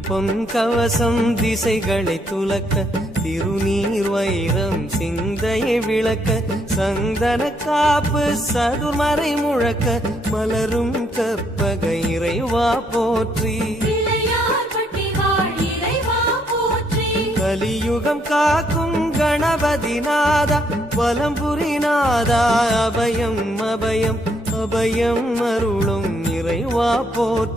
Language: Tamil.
திருப்பொன் கவசம் திசைகளை துலக்க திருநீர் வைரம் சிந்தையை விளக்க சந்தன காப்பு சதுர்மறை முழக்க மலரும் கற்பக இறைவா போற்றி கலியுகம் காக்கும் கணபதிநாதா வலம்புரிநாதா அபயம் அபயம் அபயம் அருளும் இறைவா போற்றி.